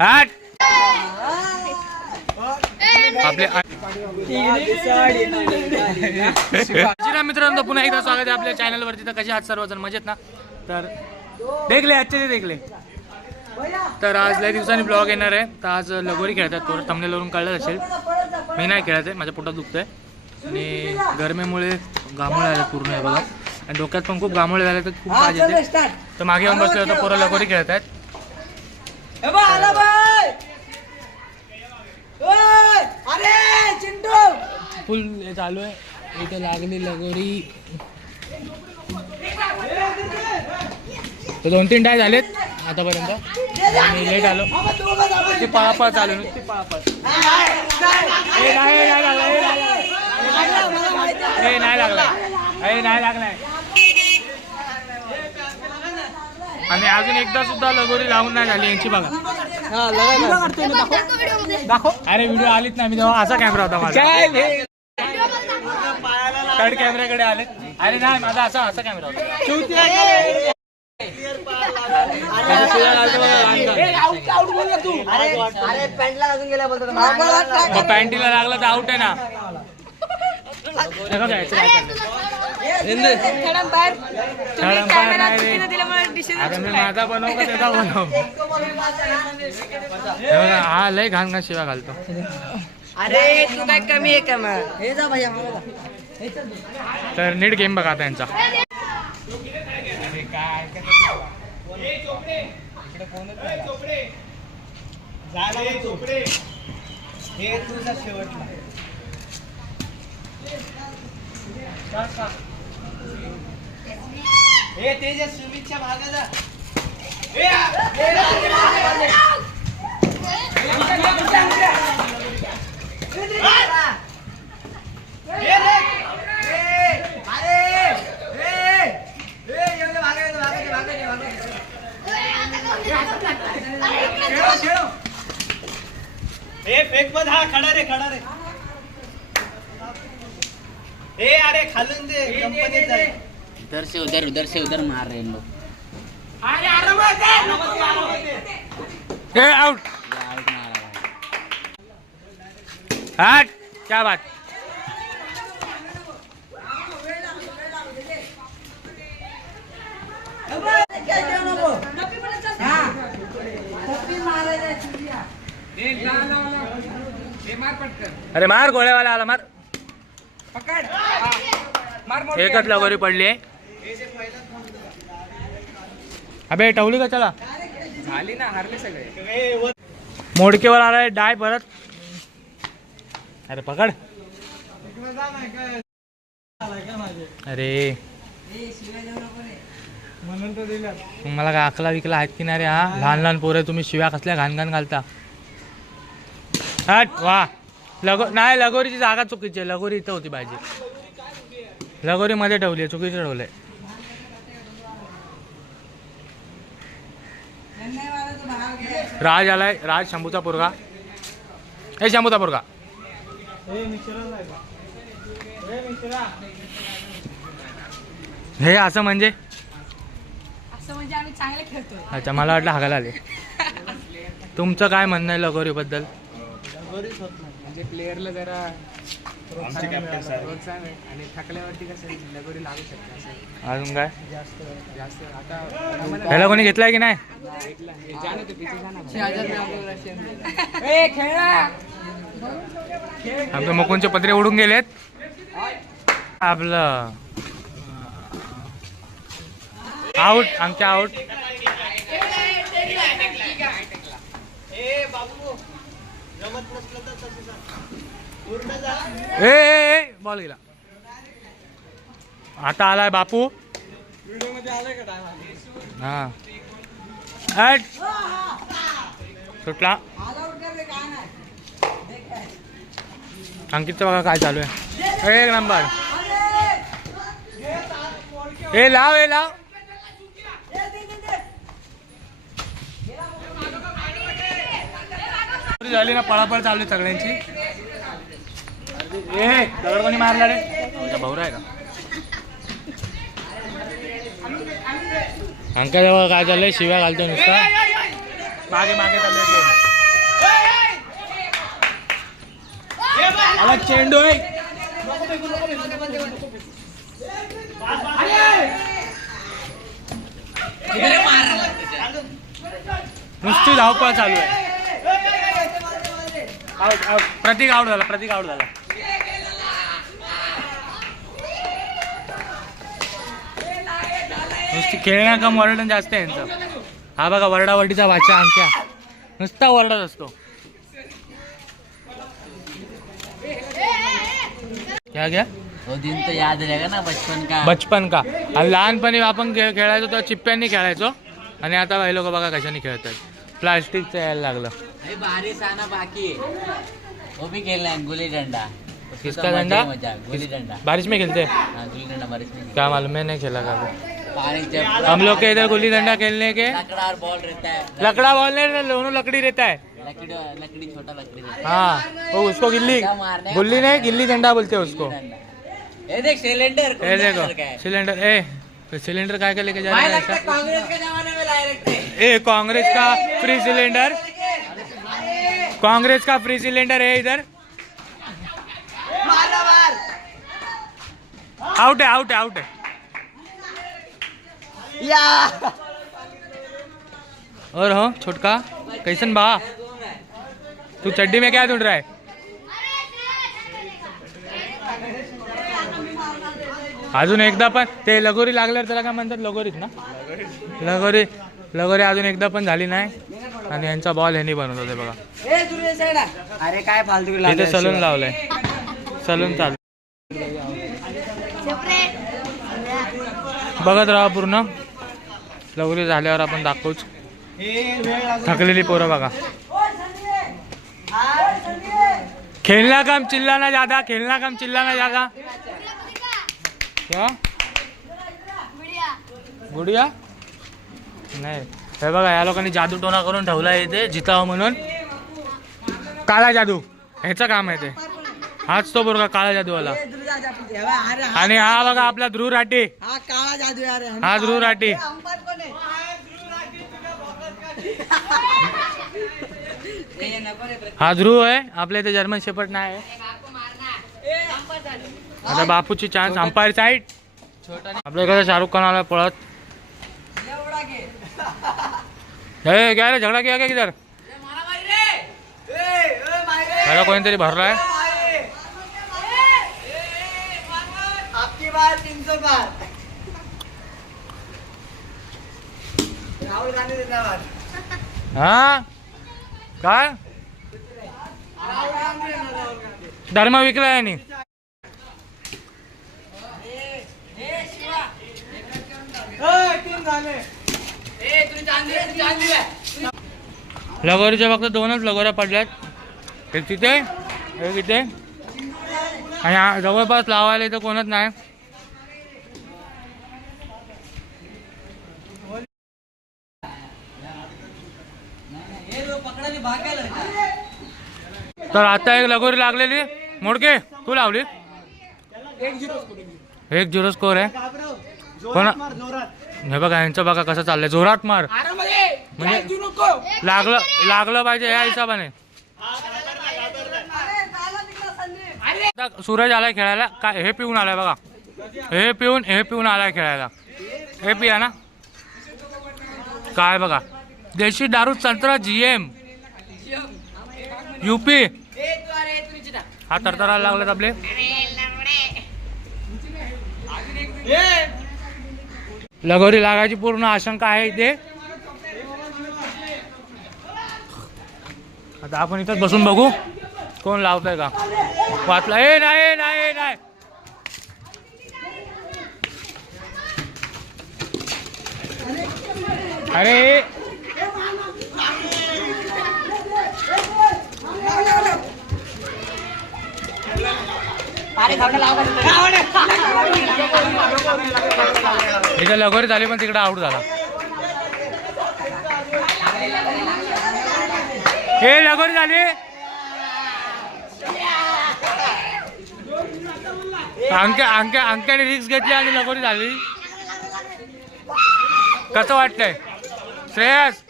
हाट आपले मित्रांनो पुन्हा एकदा स्वागत आहे आपल्या चॅनलवरती तर कसे आहात सर्वजण? मजेत ना? तर देखले आजचे ते देखले. तर आज लय दिवसांनी ब्लॉग येणार आहे. तर आज लगोरी खेळतात पोरं. तमनेलवरून कळलं असेल. मी नाही खेळत आहे. माझ्या पोटात दुखतंय. आणि गरमीमुळे गामोळे आले पूर्ण आहे बघा. आणि डोक्यात पण खूप गामोळे झाले तर खूप पाहिजे येते. तर मागे येऊन बसले होते पोरं लगोरी खेळत आहेत अरे चिंटू! फुल चालू आहे. इथे लागली लगोरी. तर दोन तीन डाय झालेत आतापर्यंत. आणि लेट आलो. ते पळापळ चालू आहे, नुसती पळापळ ए, नाही, नाही लागला, ए, नाही लागला. ए, नाही लागला. ए, नाही लागलाय आणि अजून एकदा सुद्धा लगोरी लावून नाही झाली यांची बघा. दाखव अरे व्हिडिओ आलीच नाही मी तेव्हा. असा कॅमेरा होता माझा. थर्ड कॅमेऱ्याकडे आले. अरे नाही माझा असा असा कॅमेरा होता. पॅन्टीला लागला तर आउट आहे ना. अरे मी माझा बनव का त्याचा बनव हे बघा, हा लय घाण घाण शिव्या घालतो अरे तू काय कमी आहे का मग हे जा भैया मला तर नीट गेम बघा आता यांचा हे तुझा शेवटला हे तेजा सुमितच्या भागाचा हे फेक मध हा खडा रे खडा रे. ए अरे खालून दे. कंपनीत इधर से उधर उधर से उधर मार रहे हैं इन लोग ए आउट आउट मारा भाई हट! क्या बात? अरे मार गोळ्यावाला आला मार. एकच लगोरी पडली? अबे टवली का चला? झाली ना हारले सगळे. मोडकेवर आलाय डाय परत. अरे पकड. अरे. मला काय अकला विकला आहेत की नाही रे हा? लहान लहान पोरे तुम्ही शिव्या कसल्या घाण घाण घालता? हट वा. लगो नाही लगोरीची जागा चुकीची आहे. लगोरी इथं होती पाहिजे लगोरी मध्ये ठेवली आहे चुकीचं ठेवलंय. राज आलाय. राज शंभूचा पोरगा. ए शंभूचा पोरगा. हे मिश्रा हे मिश्रा हे असं म्हणजे? असं म्हणजे आम्ही चांगले खेळतोय. अच्छा मला वाटलं हागायला आले. तुमचं काय म्हणणं आहे लगोरीबद्दल? म्हणजे प्लेअरला जरा प्रोत्साहन प्रोत्साहन आहे. आणि थकल्यावरती कसं लगोरी लागू शकते असं. अजून काय? जास्त आता ह्याला कोणी घेतलाय की नाही? ऐकलं हे ते आमचे मुकुंदचे पत्रे उडून गेलेत. आपलं. आउट आमच्या आउट ए बाबू जमत नसलं तर तसं सांग. पूर्ण जा ए, बॉल गेला आता आलाय बापू. व्हिडिओमध्ये आलाय का टाइम हा. सुटला. अंकितचं बघा काय चालू आहे. एक नंबर ए लाव ए लाव. झाली ना पळापळ चालू आहे सगळ्यांची. ए दगड कोणी मारला रे? तुझा भाऊ आहे का अंका जेव्हा काय चाललंय? शिव्या घालतोय नुसता. मागे मागे चाललंय. आला चेंडू आहे. नुसती धावपळ चालू आहे. Out out. प्रतीक आउट झाला प्रतीक आउट झाला. नुसती खेळण्या कम वरडण जास्त आहे यांचं. हा बघा वरडावरडीचा वाचा अंक्या नुसता वरडत असतो. क्या क्या वो दिन तो याद रहेगा ना बचपन का? बचपन का? आणि लहानपणी आपण खेळ खेळायचो तेव्हा चिप्प्यांनी खेळायचो. आणि आता हे लोक बघा कशाने खेळतात. प्लास्टिकचं यायला लागलं. अरे बारिश आना बाकी है। वो भी खेलना है गुल्ली डंडा। किसका तो डंडा? ही मज़ा गुल्ली डंडा। बारिश में खेलते हाँ? गुल्ली डंडा बारिश में क्या मालूम मैं नहीं खेला कभी। हम लोग के इधर गुल्ली डंडा खेलने के लकड़ा बॉल रहता है। लकड़ा दोनों लकड़ी रहता है। लकड़ी छोटा लकड़ी हाँ। वो उसको गिल्ली मारने का? गुल्ली नहीं गिल्ली डंडा बोलते हैं उसको। डंडा। ये देख सिलेंडर ए देखो है। सिलेंडर ए तो सिलेंडर काय का लेके जा रहा है लगता है ऐसा? कांग्रेस के जमाने में लाए रखते हैं। ए कांग्रेस का फ्री सिलेंडर कांग्रेस का फ्री सिलेंडर है इधर। आउट है आउट है आउट है। और हो छोटका कैसन बा? तू चड्डी में क्या ढूंढ रहा है? अजून एकदा पण ते लगोरी लागल्यावर त्याला काय म्हणतात? लगोरीत ना? लगोरी लगोरी अजून एकदा पण झाली नाही. आणि यांचा बॉल ह्यांनी बनवत होते बघा. अरे काय फालतू इथे सलून लावलंय. सलून चालू. बघत राहा पूर्ण. लगोरी झाल्यावर आपण दाखवूच. थकलेली पोरं बघा. खेलना कम चिल्लाना ज्यादा खेलना कम चिल्लाना ज्यादा क्या? गुडिया? नाही. हे बघा या लोकांनी जादू टोना करून ठेवला इथे जितावं म्हणून. काळा जादू ह्याचं काम आहे ते. हाच तो बरोबर काळा जादूवाला. आणि हा बघा आपला ध्रुव राठी. हा काळा जादू हा ध्रुव राठी. हा ध्रुव आहे आपल्या इथे जर्मन शेपट नाही आता बापूची चान्स अंपायर साईड आपल्या इकडे शाहरुख खान आला पळत. हे क्या रे? झगडा किया क्या किधर? ह्याला कोणीतरी भरलाय? हा? काय? धर्म विकला यांनी तीन झाले. लगोरीच्या फक्त दोनच लगोऱ्या पडल्यात. एक तिथे एक इथे. आणि जवळपास लावायला इथं कोणच नाही. तर आता एक लगोरी लागलेली. मोडके तू लावली? एक झिरो स्कोर आहे. कोणा हे बघा यांचं बघा कसं चाललंय. जोरात मार. म्हणजे लागलं लागलं पाहिजे या हिशोबाने. सूरज आलाय खेळायला. काय हे पिऊन आलाय बघा. हे पिऊन हे पिऊन आलाय खेळायला. हे पिया ना. काय बघा. देशी दारू संत्रा जीएम युपी हा तरतरायला लागलेत आपले. लगोरी लागायची पूर्ण आशंका आहे इथे. आता आपण इथंच बसून बघू. कोण लावतंय का? वाचला. ए नाही नाही नाही. अरे इथं लगोरी झाली पण तिकडे आऊट झाला. हे लगोरी झाली. अंक्या अंक्या अंक्याने रिक्स घेतली आणि लगोरी झाली. कसं वाटतंय? श्रेयस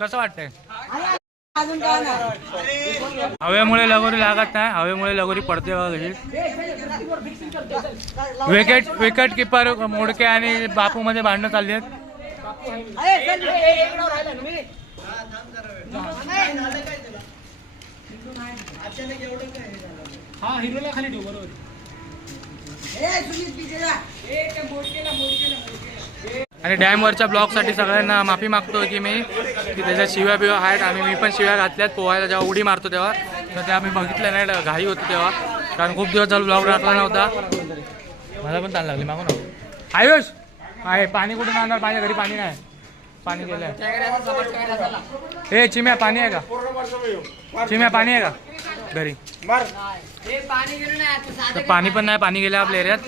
कसं वाटतंय? हवेमुळे लगोरी लागत नाही हवेमुळे लगोरी पडते बघा विकेट विकेट किपर मोडके आणि बापू मध्ये भांडणं चालली आहेत. आणि डॅमवरच्या ब्लॉकसाठी सगळ्यांना माफी मागतो की मी की त्याच्या शिव्या बिव्या आहेत. आणि मी पण शिव्या घातल्यात पोहायला जेव्हा उडी मारतो तेव्हा. तर त्या मी बघितलं नाही घाई होती तेव्हा. कारण खूप दिवस झालं ब्लॉग टाकला नव्हता. मला पण ताण लागली मागू ना आयुष! आहे पाणी कुठून आणणार? माझ्या घरी पाणी नाही. पाणी गेलंय. हे चिम्या पाणी आहे का? चिम्या पाणी आहे का? घरी. तर पाणी पण नाही पाणी गेलं आपल्या एरियात.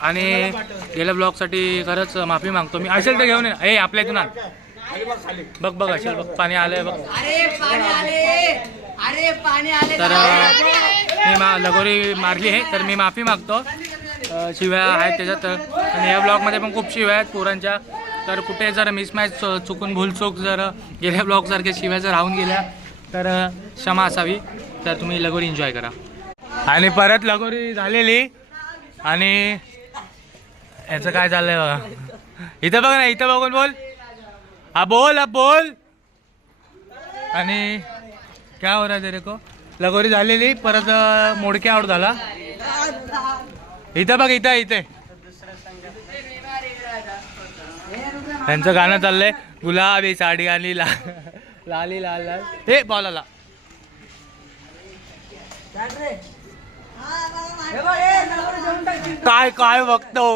आणि गेल्या ब्लॉकसाठी खरंच माफी मागतो मी. असेल तर घेऊन ये. ए आपल्या इथून. बघ बघ असेल बघ. पाणी आलंय बघ. अरे पाणी आले. अरे पाणी आले. तर मी मा लगोरी मारली आहे तर मी माफी मागतो. शिव्या आहेत त्याच्यात. तर आणि या ब्लॉगमध्ये पण खूप शिव्या आहेत पोरांच्या. तर कुठे जर मिसमॅच चुकून भूलचूक जर गेल्या ब्लॉगसारख्या शिव्या जर राहून गेल्या तर क्षमा असावी. तर तुम्ही लगोरी एन्जॉय करा. आणि परत लगोरी झालेली. आणि याचं काय चाललंय बघा. इथं बघ ना इथं बघून बोल. हा बोल हा बोल. आणि क्या हो रहा तेरे को? लगोरी झालेली परत मोडके आउट झाला. इथं बघ इथं इथे. त्यांचं गाणं चाललंय गुलाबी साडी आली ला लाली लाल लाल. हे बॉल आला काय काय बघतो?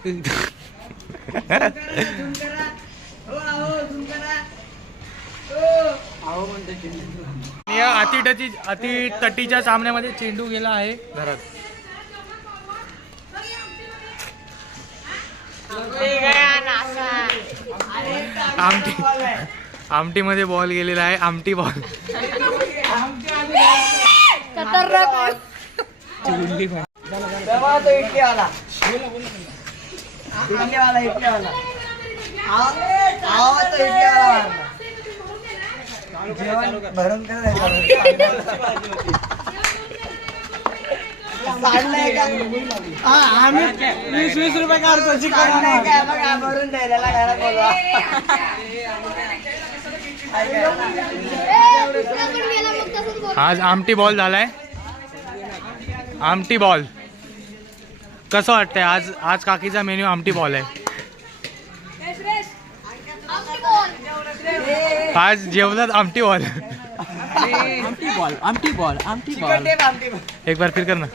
आणि या अतिटची अति तटीच्या सामन्यामध्ये चेंडू गेला आहे घरात. आमटी आमटीमध्ये बॉल गेलेला आहे. आमटी बॉल. जेवण भरून आम्ही वीस वीस रुपये काढतो चिकन काय बघा भरून द्यायला घरात बोलवा. आज आमटी बॉल झालाय आमटी बॉल कसं वाटतंय आज आज काकीचा मेन्यू आमटी बॉल आहे आज जेवणात आमटी बॉल आमटी बॉल आमटी बॉल आमटी आमटी एक बार फिर कर ना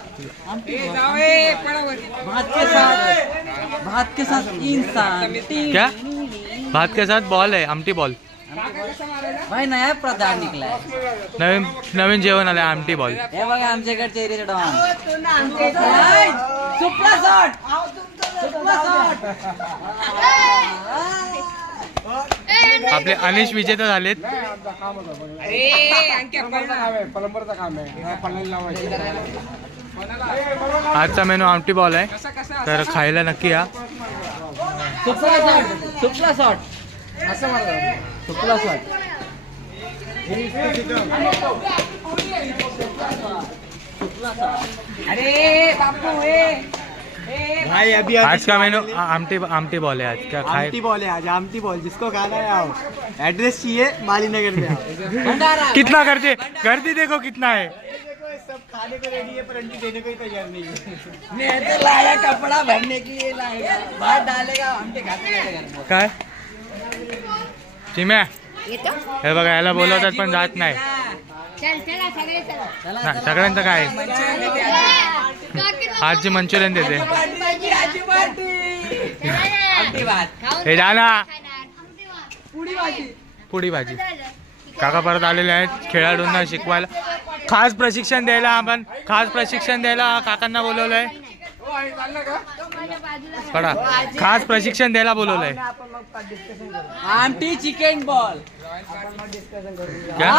भात के साथ भात के साथ इंसान क्या भात के साथ बॉल आहे आमटी बॉल भाई नया निकला है नवीन नवीन जेवण आलंय आमटी बॉल हे बघा आमच्याकडचे एरियाचे don. Supla shot supla shot आपले अनिश विजेता झालेत. पलंबरचं काम आहे पलंग लावायचं. आजचा मेनू आमटी बॉल आहे. तर खायला नक्की या. सुपला शॉट सुपला शॉट असं सुपला शॉट अरे बापू ए भाई अभी आज का मेनू आमटी आमटी बॉल है आज क्या खाए। आमटी बॉल है आज आमटी बॉल जिसको खाना है आओ। एड्रेस चाहिए माली नगर में कितना गर्दी गर्दी देखो कितना है। सब खाने को रेडी है पर अंटी देने को ही तैयार नहीं है। मैं तो लाया कपड़ा भरने के लिए लाया बाहर डालेगा हम तो खाते रहेंगे घर में काय चिम्या हे बघा याला बोलवतात पण जात नाही. सगळ्यांचं काय? आजची मंचुरियन देते. हे जाना पुडी भाजी. काका परत आलेले आहेत खेळाडूंना शिकवायला. खास प्रशिक्षण द्यायला आपण खास प्रशिक्षण द्यायला काकांना बोलवलंय. पडा. खास प्रशिक्षण द्यायला बोलवलंय. आमटी चिकन बॉल. क्या?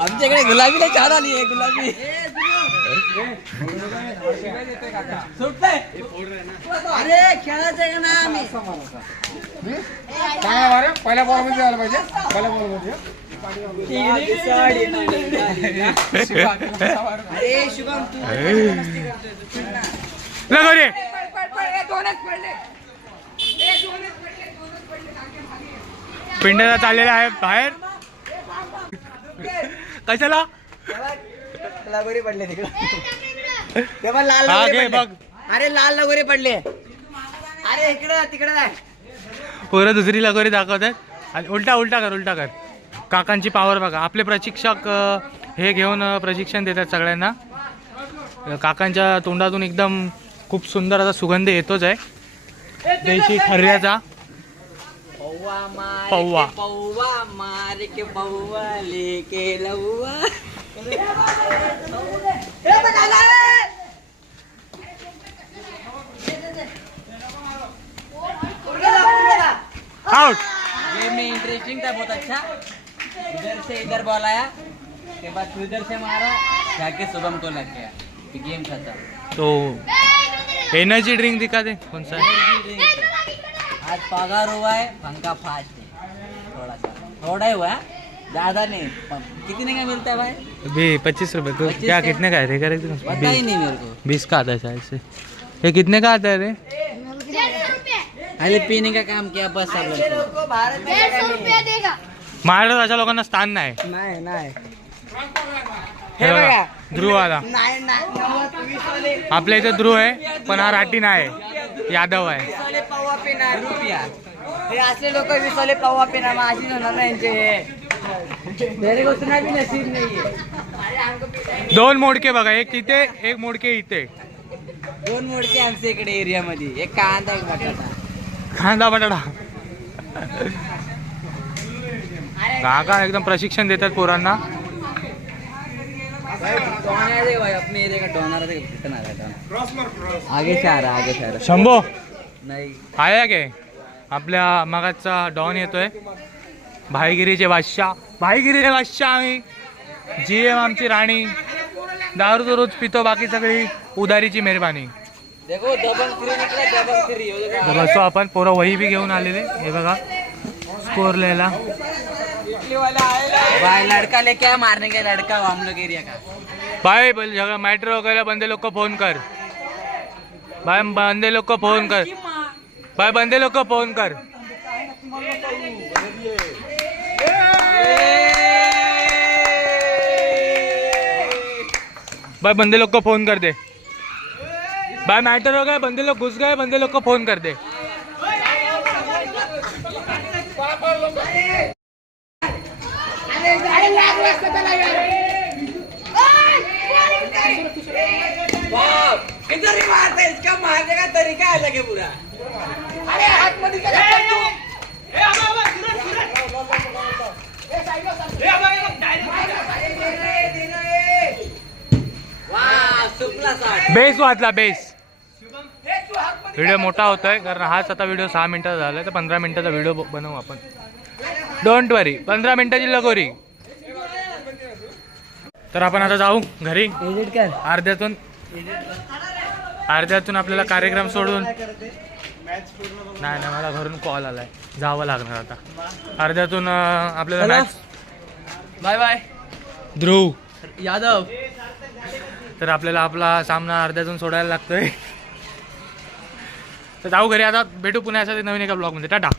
आमच्याकडे गुलाबीला चार आली आहे गुलाबी. अरे खेळायचं का ना आम्ही? पहिल्या बॉलमध्ये आलं पाहिजे. पहिल्या बॉलमध्ये. लगोरी पिंडाचा चाललेला आहे बाहेर. कशाला? लगोरी पडले तिकडे. तेव्हा लाल लगोरी पडले. बघ. अरे लाल लगोरी पडले. अरे इकडे तिकडे पोरं दुसरी लगोरी दाखवतात. आणि उलटा उलटा कर उलटा कर. काकांची पावर बघा. आपले प्रशिक्षक हे घेऊन प्रशिक्षण देतात सगळ्यांना. काकांच्या तोंडातून एकदम खूप सुंदर असा सुगंध येतोच आहे. देशी खर्याचा. पौवा. आउट गेम में इंटरेस्टिंग था बहुत अच्छा. इधर से इधर बॉल आया के बाद तू इधर से मारा जाके शुभम को लग गया फिर गेम खत्म। तो एनर्जी ड्रिंक दिखा दे कौन सा? आज पगार हुआ है पंखा फास्ट है थोड़ा सा। थोड़ा ही हुआ है ज़्यादा नहीं कितने का मिलता है भाई? अभी पच्चीस रुपए को। 25 क्या कितने का है रे करे पता ही नहीं मेरे को। बीस का आता है शायद से। ये कितने का आता है रे? खाली पीने का काम किया बस सब लोग को। भारत में देगा। महाराष्ट्रात अशा लोकांना स्थान नाही. नाही नाही. हे बघा. ध्रुव आला नाही नाही. नव्वद आपल्या इथे ध्रुव आहे पण हा राठी नाही. यादव आहे. पौवा पिणार. रुपया हे लोक पौवा पिणार मग अशीच होणार ना यांचे. हे मेरे को उतना भी नसीब नहीं है दोन मोडके बघा एक तिथे एक मोडके इथे. दोन मोडके आमच्या इकडे एरिया मध्ये एक कांदा एक बटाटा. कांदा बटाटा. काका एकदम प्रशिक्षण देतात पोरांना. आगे आगे शंभो! नहीं। आहे आपल्या मगाचा डॉन येतोय. भाईगिरीचे बादशाह. भाईगिरीचे बादशाह आम्ही. जी एम आमची राणी. दारू रोज पितो बाकी सगळी उदारीची मेहरबानी. बसतो आपण. पोरं वही बी घेऊन आलेले. हे बघा. स्कोर लिहायला. भाई लड़का लेके आया मारने के लड़का हम लोग एरिया का। भाई बोल झगड़ा मैटर वगैरह बंदे लोग को फ़ोन कर। भाई बंदे लोग को फ़ोन कर। भाई बंदे लोग को फ़ोन कर। भाई बंदे लोग को फ़ोन कर दे। भाई मैटर हो गया बंदे लोग घुस गए बंदे लोग को फ़ोन कर दे। किधर ही मारता है इसका मारने का तरीका अलग है पूरा वाह सुपला शॉट बेस वाचला बेस. व्हिडिओ मोठा होतोय कारण हाच आता व्हिडिओ सहा मिनिटाचा झाला तर पंधरा मिनिटाचा व्हिडिओ बनवू आपण. डोंट वरी पंधरा मिनिटाची लगोरी. तर आपण आता जाऊ घरी. अर्ध्यातून. अर्ध्यातून आपल्याला कार्यक्रम सोडून. नाही नाही मला घरून कॉल आलाय. जावं लागणार आता. अर्ध्यातून आपल्याला. Match bye bye Dhruv. Yadav. तर आपल्याला आपला सामना अर्ध्यातून सोडायला लागतोय. तर जाऊ घरी आता. भेटू पुन्हा असा नवीन एका ब्लॉगमध्ये टाटा.